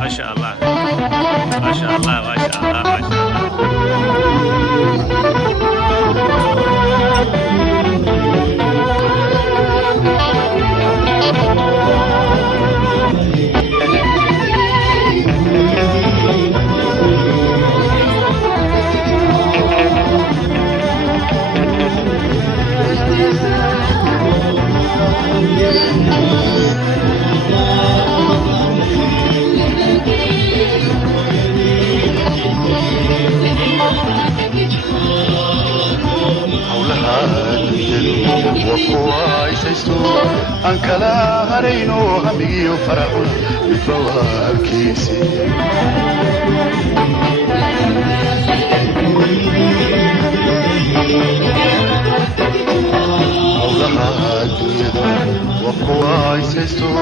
ما شاء الله ما شاء الله ما شاء الله ما شاء أن كلا هرينو همي وفرحنا بفوار كيسي أولها الدنيا وقواي سيستو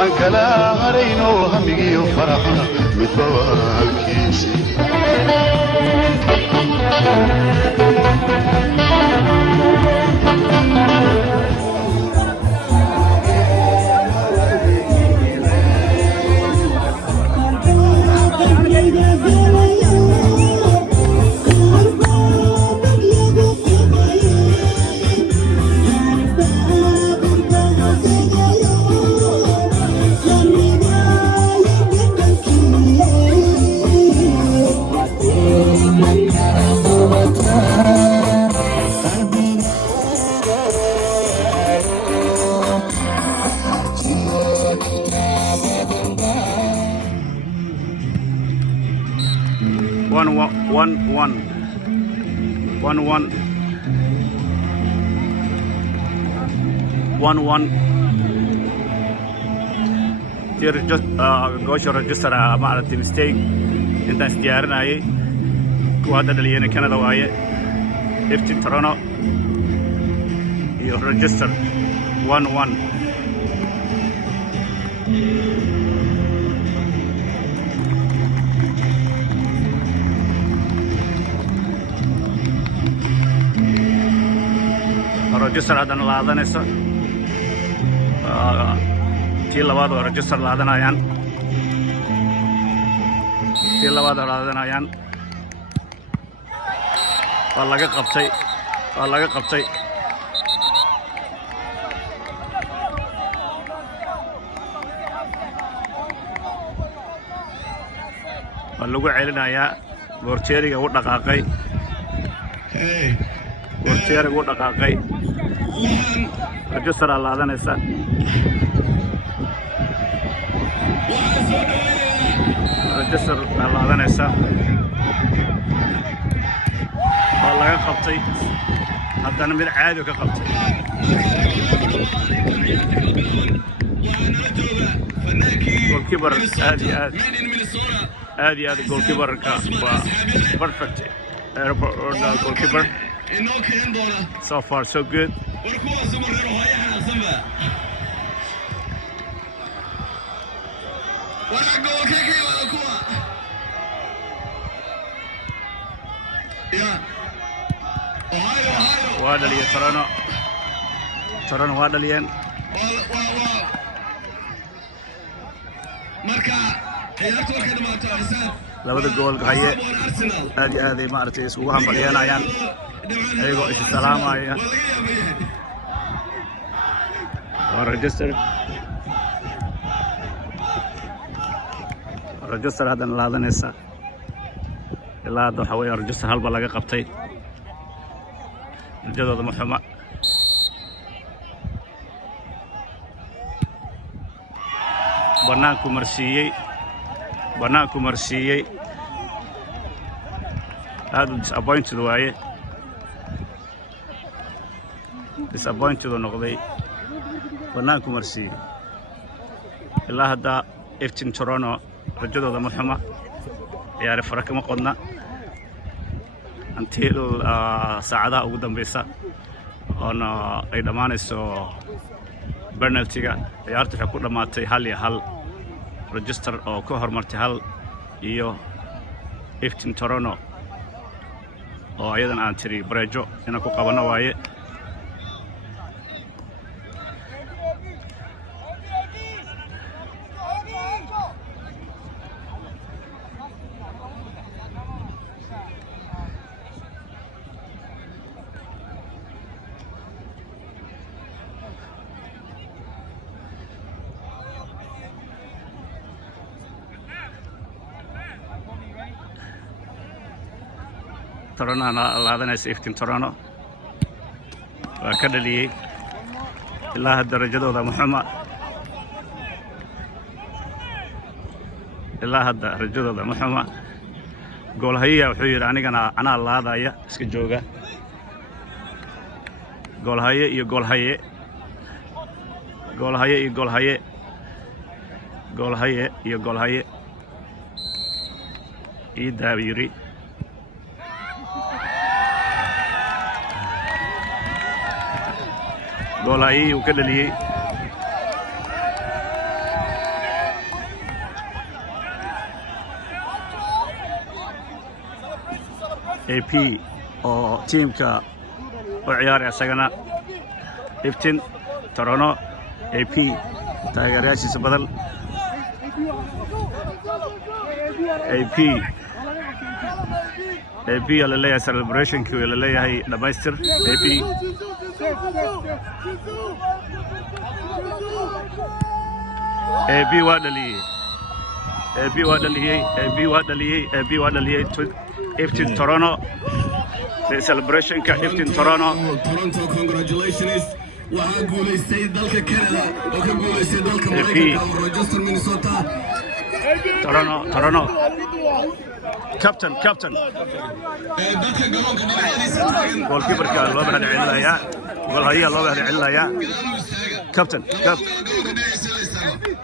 أن كلا هرينو همي وفرحنا بفوار كيسي one just goosha register maaragtay mistake intaan isdiyaarinayay kuwa hadda dhaliyana Canada waaye FC Toronto iyo register 1-1 register hadana laadanaysa tii labaad oo register laadanayaan waa laga qabtay waa lagu celinayaa boorteeriga u dhaqaaqay register laadanaysa waa laga qabtay haddana mid caadi ka qabtay goalkeeper aad iyo aad goalkeeperka waa perfect goalkeeper so far so good waa dhaliya Toronto waa dhaliyeen marka ciyaartu waxay dhamaatay xisaab labada gool haye aad iyo aad ay maartay isugu hambalyeynayaan ayagoo is salaamaya register hadan laadanaysa ilaa hadda waxa weeye register halba laga qabtay rajadooda ma xuma banaanku marsiiyey aad disappointed waaye disappointed noqday banaanku marsiiyey ilaa hadda FC Toronto rajadooda ma xuma ciyaar fara kama qodna until saacadaha ugu dambaysa oo ay dhamaanayso penalty-ga ciyaartu waxay ku dhamaatay 1-1 register oo ka hormartay 1 iyo FC Toronto oo ayadan aan tiri bareejo inaan ku qabano waaye Toronto laadanaysa iftiin Toronto waa ka dhaliyay ilaa darajadooda muxuma ilaa hadda rajadooda muxuma goolhaye wuxuu yiri anigana anaa laadaya iska jooga goolhaye iyo goolhaye goolhaye iyo goolhaye goolhaye iyo goolhaye ii daawiri goolhaye uu ka dhaliyay AP oo teamka u ciyaaray asagana iftiin Toronto AP taageerayaashiisa badan AP la leeyahay celebrationkii la leeyahay dhamaystir AP AB waa dhaliyay AB waa dhaliyay AB waa dhaliyay AB waa dhaliyay iftiin Toronto the celebration ka iftiin Toronto congratulations waxaa guuleystay dalka Canada oo ka guuleystay dalka Mareykanka Rochester Minnesota Toronto captain dadka garoonka dhinacyadiisa taagan goalkeeper-ka loo baahan celinayaa goolhayaha loo baahan celinayaa captain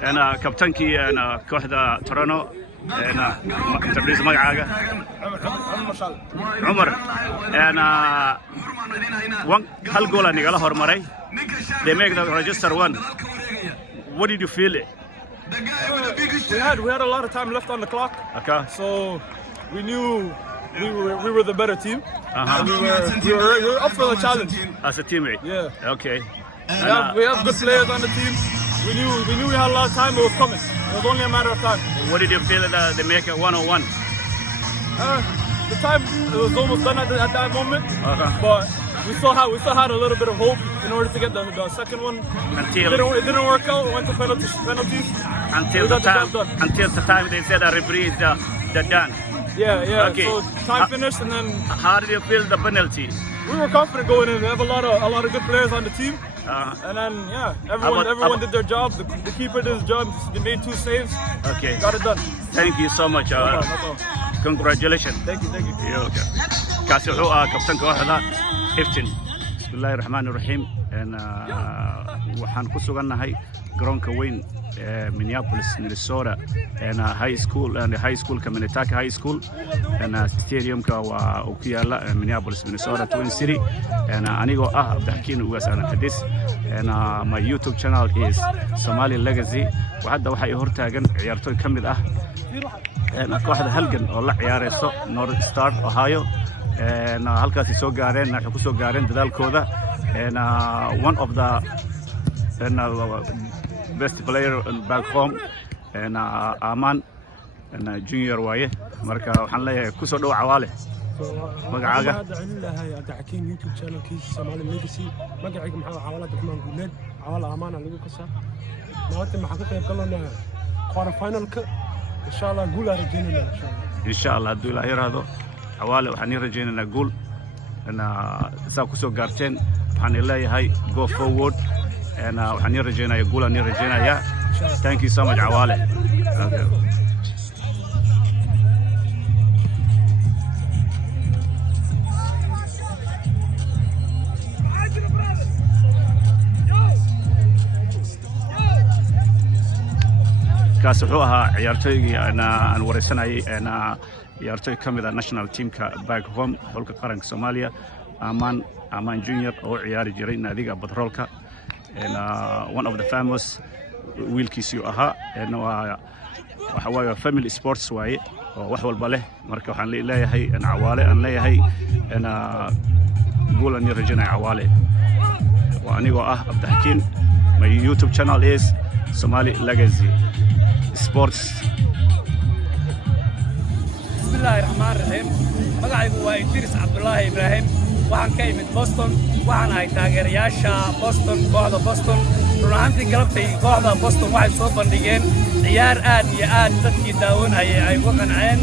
أنا كابتنكي أنا كوحدة تورونو أنا تبريز مقعاقة عمر أنا هل قولا نقاله هرماري they make the register one. What did you feel? We had a lot of time left on the clock. Okay. So we knew we were the better team. And we were up for the challenge. As a teammate? Yeah. Okay. We have good players on the team. We knew we had a lot of time. It was coming. It was only a matter of time. What did you feel that they make it 1-on-1? The time it was almost done at that moment. Okay. But we still had a little bit of hope in order to get the second one. It didn't work out. We went to penalties. Until the time they said the referee is the done. Yeah. Okay. So time finished, and then How did you feel the penalty? we were confident going in. We have a lot of good players on the team. And then everyone did their job. The keeper did his job. He made 2 saves. Okay. Got it done. Thank you so much. No problem. Congratulations. Thank you. You're okay. kaasi wuxuu ahaa kabtanka waaxda iftiin. Bismillaahi raxmaani raxiim. Waxaan ku sugannahay garoonka weyn ee Minneapolis Minnesota high school Minnetonka High School stadiumka waa uu ku yaala Minneapolis Minnesota Twin City anigoo ah Abdixakiin ugaas aan xadis my YouTube channel is Somali Legacy hadda waxa ay hortaagan ciyaartoy kamid ah kooxda halgan oo la ciyaarayso North Star Ohio halkaas soo gaareen waxay ku soo gaareen dadaalkooda one of the best player back home Aman junior waaye marka waxaan leeyahay ku soo dhaw Cawaale magacaaga Abdixakiin YouTube channel kiisa Somali Legacy magacayga maxaa Cawaale Abdiraxmaan Guuleed Cawaale Amaan lagu kasaa maanta maxaa ka qayb galnaa quarter final-ka inshallah guul aan rajaynaynaa inshallah hadduu Ilaahay yiraahdo Cawaale waxaan rajaynaynaa guul saa ku soo gaarteen waxaan leeyahay go forward waxaan rajaynayaa guul aan rajaynayaa thank you so much Cawaale kaas wuxuu ahaa ciyaartoygii aan wareysanayay ciyaartoy kamid ah national teamka back home xulka qaranka Soomaaliya Aman junior oo ciyaari jiray naadiga Batroolka one of the famous wiilkiisii ahaa waxa waaye family sports waaye oo wax walba leh marka waxaan leeyahay cawaale aan leeyahay guul aan rajaynayo cawaale waa anigoo ah Abdixakiin my YouTube channel is Somali Legacy Sports. Bismillahirrahmanirrahim. Magacaygu waa Idris Abdullahi Ibrahim. Waxaan ka imid Boston. Waxaan ahay taageerayaasha Boston, kooxda Boston. Runtii galabtay kooxda Boston waxay soo bandhigeen ciyaar aad iyo aad dadkii daawanayay ay uga qanceen.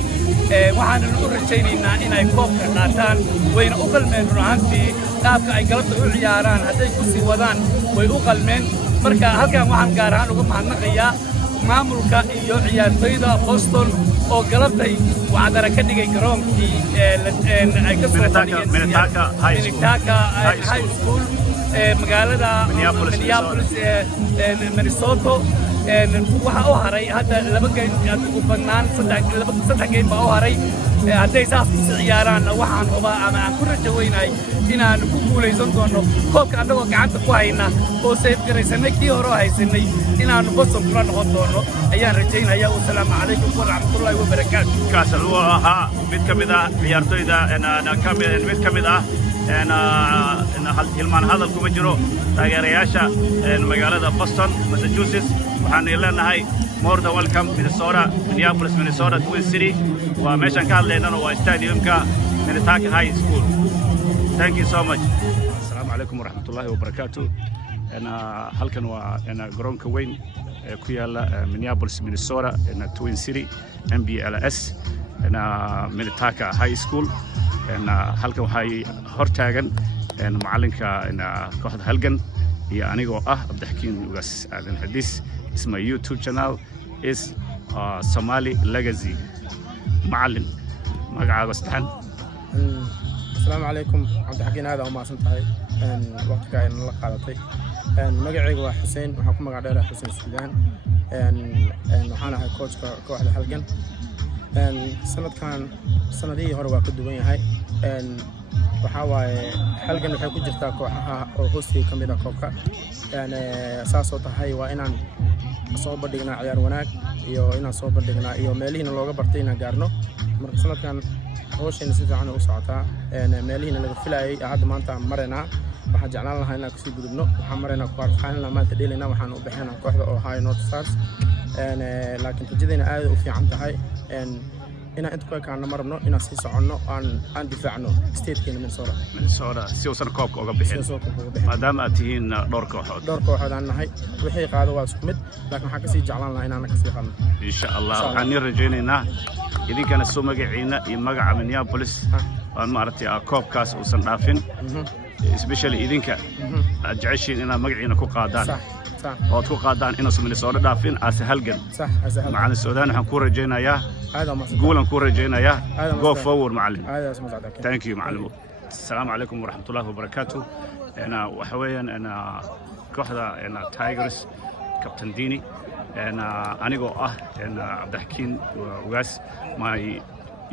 Waxaan u rajaynaynaa inay koobka qaataan wayna u qalmeen runtii qaabka ay galabta u ciyaaraan hadday ku sii wadaan way u qalmeen. Marka halkan waxaan gaar ahaan uga mahadnaqayaa maamulka iyo ciyaartoyda Boston oo galabtay wacdara ka dhigay garoonkii ay ka soo bandhigeen Minnetonka High School magaalada Minneapolis Minnesota waxa u haray hadda laba game ugu badnaan saddex game baa u haray hadday saas ku ciyaaraan waxaan hubaa ama aan ku rajaynahay inaan ku guuleysan doono koobka annagoo gacanta ku hayna oo seedgaraysanay kii hore haysanay inaan Boston kula noqon doono ayaan rajaynayaa. Wassalaamu calaykum waraxmatullaahi wabarakaatuh. kaas uu ahaa mid ka mid ah ciyaartoyda mid ka mid ah hilmaan hadal kuma jiro taageerayaasha magaalada Boston Massachusetts waxaan leenahay more than welcome Minneapolis Minnesota Twin City waa meeshan ka hadlaynana waa stadiumka Minnetonka High School. Thank you so much. Assalamu alaykum warahmatullahi wabarakatuh. halkan waa garoonka weyn ee ku yaala Minneapolis Minnesota Twin City MBLS Minnetonka High School. halkan waxay hortaagan macalinka kooxda halgan iyo anigoo ah Abdixakiin ugaas aadan xadiis. My YouTube channel is Somali Legacy. macalin magacaaga saxan. Assalamu alaykum Abdixakiin aad u mahadsantahay waqtiga ay nala qaadatay. magacaygu waa Xuseen waxaan ku magac dheeraa Xuseen Suudaan waxaan ahay coachka kooxda halgan. sanadihii hore waa ka duwan yahay waxa waaye halgan waxay ku jirtaa kooxaha oo hoostiga ka mid ah koobka saasoo tahay waa inaan soo bandhignaa ciyaar wanaag iyo inaan soo bandhignaa iyo meelihiina looga bartay inaan gaarno. marka sanadkan hawsheena si fiican u socotaa meelihiina laga filayay hadda maanta maraynaa waxaan jeclaan lahaa inaan kasii gudubno waxaan maraynaa quarter final maanta dheelaynaa waxaan u bixinaa kooxda oo High North Stars laakiin rajadeena aad u fiican tahay inaan inta ku ekaano marabno inaan sii soconno aan difaacno statekeena Minnesota si uusan koobka uga bixin maadaama aad tihiin dhowr kooxood aan nahay wixii qaado waa isku mid laakiin waxaan kasii jeclaan lahaa inaan kasii qaadno insha Allah. waxaan rajaynaynaa idinkana soo magaciina iyo magaca Minneapolis aan maartay koobkaas uusan dhaafin especially idinka aad jeceshiin inaad magaciina ku qaadaan oo ku qaadaan inuu Minnesota dhaafin as halgan macalin Suudaan waxaan ku rajaynayaa guulan ku rajaynayaa go forward macalin. thank you macalin. Assalamu alaykum warahmatullahi wabarakatuh. waxa weeyaan kooxda Tigers Captain Dini anigoo ah Abdixakiin ugaas. My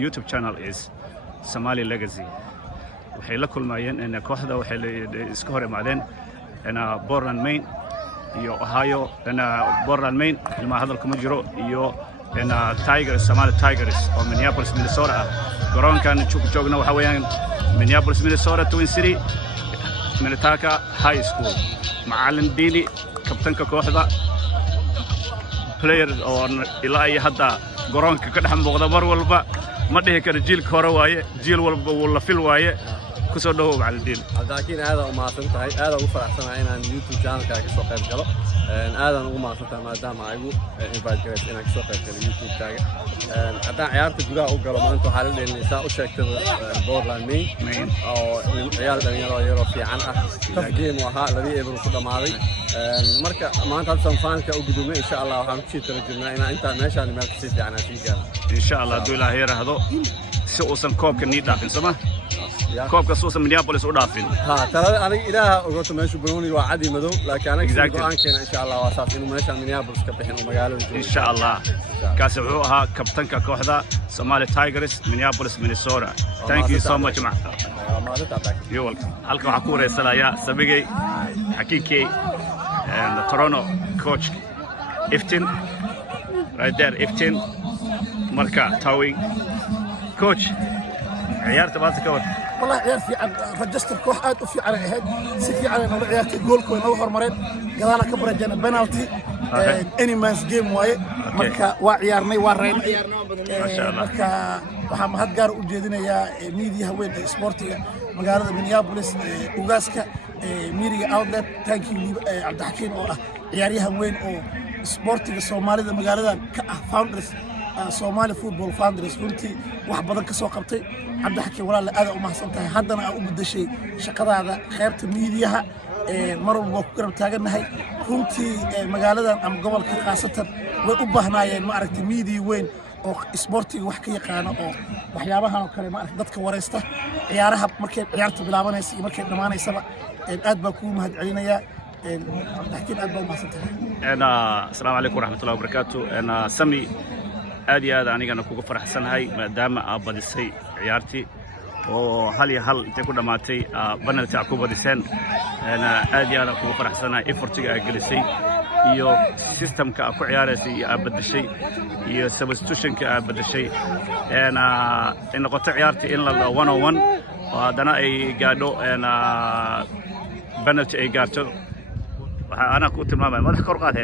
YouTube channel is Somali Legacy. waxay la kulmayeen kooxda waxay iska hor imaadeen Portland Maine iyo Ohio Portland Maine ilma hadal kuma jiro iyo Tigers Somali Tigers oo Minneapolis Minnesota ah. garoonkan joogna waxa weeyaan Minneapolis Minnesota Twin City Minnetonka High School. macalin Dini kabtanka kooxda player oo ilaa ay hadda garoonka ka dhex muuqda mar walba ma dhihi karo jiilka hore waaye jiil walba wuu la fil waaye kusoo dhawow macalin Dini. Abdixakiin aad u mahadsantahay aad ugu faraxsanahay inaan YouTube channelkaaga ka soo qayb galo aad ugu mahadsantahay maadaama aygu invite gareysay inaan ka soo qayb galo YouTube-kaaga. haddaan ciyaarta gudaha u galo maanta waxaa la dheelinaysaa u sheegtay Portland Maine oo ciyaar dhalinyaro yaroo fiican ah tough game ahaa 2-0 ku dhamaaday. marka maanta hadda sanfaanka u gudubnay insha Allah waxaan ku sii tarjumnaa inaan inta meeshaan meel ka sii fiican aan sii gaaro insha Allah. hadduu Ilaahay yiraahdo si uusan koobka nii dhaafin sama koobka suusan Minneapolis u dhaafin. talada aniga ilaaha ogoto meesha Brownie waa cadi madow laakiin aniga go'aankeena insha Allah waa saas inuu meesha Minneapolis ka bixin oo magaalada joogo insha Allah. kaas wuxuu ahaa kabtanka kooxda Somali Tigers Minneapolis Minnesota. thank you so much you're welcome. halka waxaa ku wareysanayaa sabigay Xakiinkey Toronto coach Iftin. Right there, Iftin. Marka towing. Coach, عيارته ما تكون. والله عيار في رجستر كوح عاد وفي على هاد سفي على نوع عيارتي جول كوي نوهر مرين قال لك كبر جانا بنالتي اني مانس جيم واي marka waa ciyaarnay waa reyn ciyaarnaa marka waxaan mahad gaar u jeedinayaa media weyn ee sportiga magaalada Minneapolis ugaaska media outlet thank you Cabdixakiin oo ah ciyaaryahan weyn oo sportiga Soomaalida magaaladan ka ah founders Somali football founders runtii wax badan ka soo qabtay Cabdixakiin walaal aad u mahadsantahay haddana aad u bedeshay shaqadaada qaybta media mar walba ku garab taaganahay runtii magaaladan ama gobolka qaasatan way u baahnaayeen ma aragtay media weyn oo sportiga wax ka yaqaan oo waxyaabahan oo kale ma aragtay dadka wareysta ciyaaraha markay ciyaartu bilaabanayso iyo markay dhamaanaysaba aad baa ku mahad celinayaa laakiin aad baa mahadsantahay assalaamu calaykum waraxmatullahi wabarakaatu sami aad iyo aad anigana kugu faraxsanahay maadaama aad badisay ciyaartii oo hal iyo hal intay ku dhamaatay penalty ku badiseen aad iyo aad kugu faraxsanahay effortiga aad gelisay iyo systemka aad ku ciyaaraysay iyo aad bedeshay iyo substitutionka aad bedeshay in noqoto ciyaartii in la 1-on-1 oo haddana ay gaadho penalty ay gaarto waxaa anaa ku tilmaamaya madax kor qaad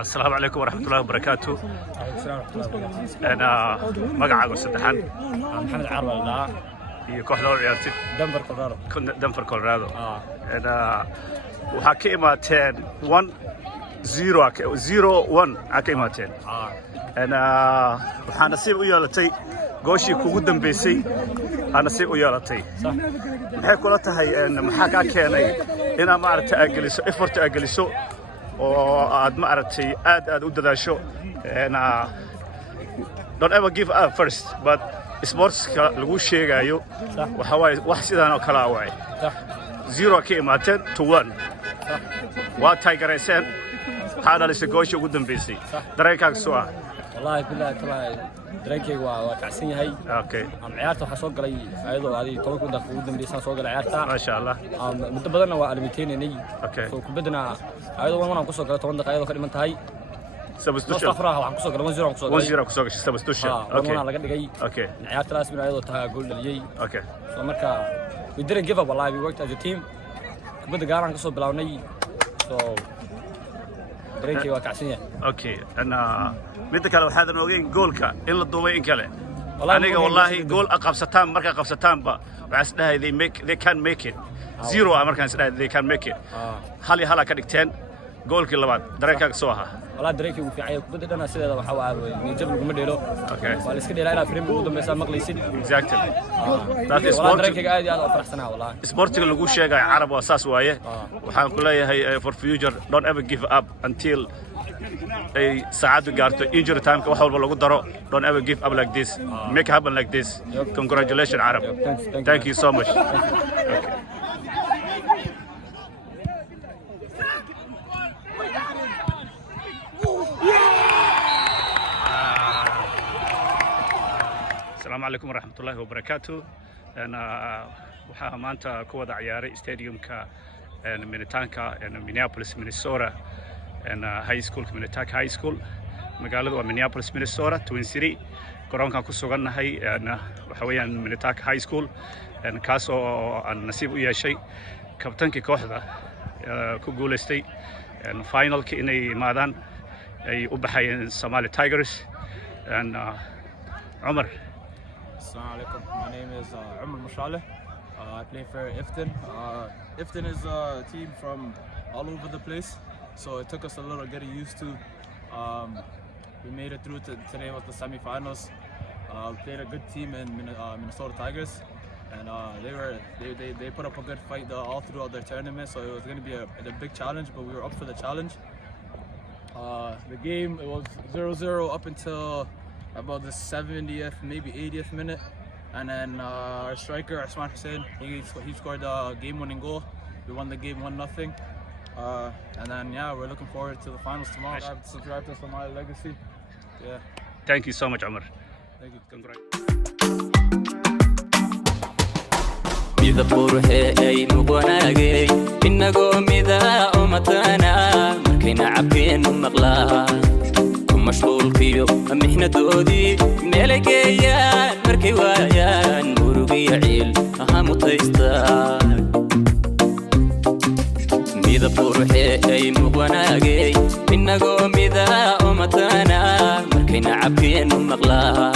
السلام عليكم ورحمة الله وبركاته. أنا مقعد سدحان محمد عربي لا كوحدة عيارتي دنفر كولورادو كنت دنفر كولورادو أنا وحكيمتين 1-0 0-1 حكيمتين أنا وحنسيب ويالتي قوشي كوجودن بيسي أنا سيب ويالتي maxay kula tahay maxaa ka keenay ina maaragtay agaliso effort agaliso oo aad maaragtay aad u dadaasho don't ever give up first but sports lagu sheegayo waxa way wax sidaan oo kala waay 0 ka imaateen to 1 waa tigeraysan hadalisa gooshi ugu dambeysay dareenkaaga soo ah wallahi billahi tabaay dareenkaygu waa kacsan yahay okay aan ciyaarta waxa soo galay ayadoo aadi 10 daqiiqo ugu dambeysay soo galay ciyaarta ma sha Allah muddo badan waa almiteynay okay soo kubadna ayadoo waan ku soo galay 10 daqiiqo ka dhiman tahay substitution afraha waxaan ku soo galay 1-0 ku soo gashay substitution okay laga dhigay okay ciyaarta rasmi ayadoo taa gool dhaliyay okay soo marka we didn't give up wallahi we worked as a team kubadda gaaraan ka soo bilawnay so dareenkaygu waa kacsan yahay okay ana mid kale waxaan ogeyn goolka in la duubay in kale aniga wallahi gool aqabsataan marka qabsataanba waxaas dhahay they can make it 0 markaan isdhahay they can make it hal ka dhigteen goolkii labaad dareenkaaga soo ahaa wallahi dareenkaygu fiicay kubadda dhana sideeda waxa waa niyad lagu dheelo okay waa la iska dheelaa ilaa frame ugu dambeeyay maqlaysid exactly that is sport dareenkayga aad iyo aad u faraxsanahay wallahi sportiga lagu sheegay carab waa saas waaye waxaan ku leeyahay for future don't ever give up until ay saacadu gaarto injury time ka wax walba lagu daro don't ever give up like this make it happen like this congratulations Arab thank you so much okay. السلام عليكم ورحمة الله وبركاته. أنا waxaa maanta ku wada ciyaaray stadiumka Minnetonka Minneapolis Minnesota high school Minnetonka high school magaaladu waa Minneapolis Minnesota Twin City garoonkan ku sugannahay waxa weeyaan Minnetonka high school kaas oo aan nasiib u yeeshay kabtankii kooxda ku guuleystay finalka inay imaadaan ay u baxayeen Somali Tigers Umar. Assalamu alaikum. My name is Umar Mashaleh. I play for Iftin. Ifton is a team from all over the place, so it took us a little getting used to. We made it through today with the semi-finals. We played a good team in Minnesota Tigers, and they put up a good fight all throughout their tournament. So it was going to be a big challenge, but we were up for the challenge. The game, it was 0-0 up until about the 70th, maybe 80th minute, and then our striker Asman Hussein, he scored a game-winning goal. We won the game 1-0. And then yeah, we're looking forward to the finals tomorrow. Subscribe to Somali Legacy. Yeah. Thank you so much, Umar. Thank you. Congrats. mida quruxeey muqanaagay inagoo midaa umatana markayna cabkeenu maqlaa ku mashquulkiyo mihnadoodii meelageeyaan markay waayaan murugiyo ciil aha mutaystaan mida quruxeey muqanaagay inagoo midaa umatana markayna cabkeenu maqlaa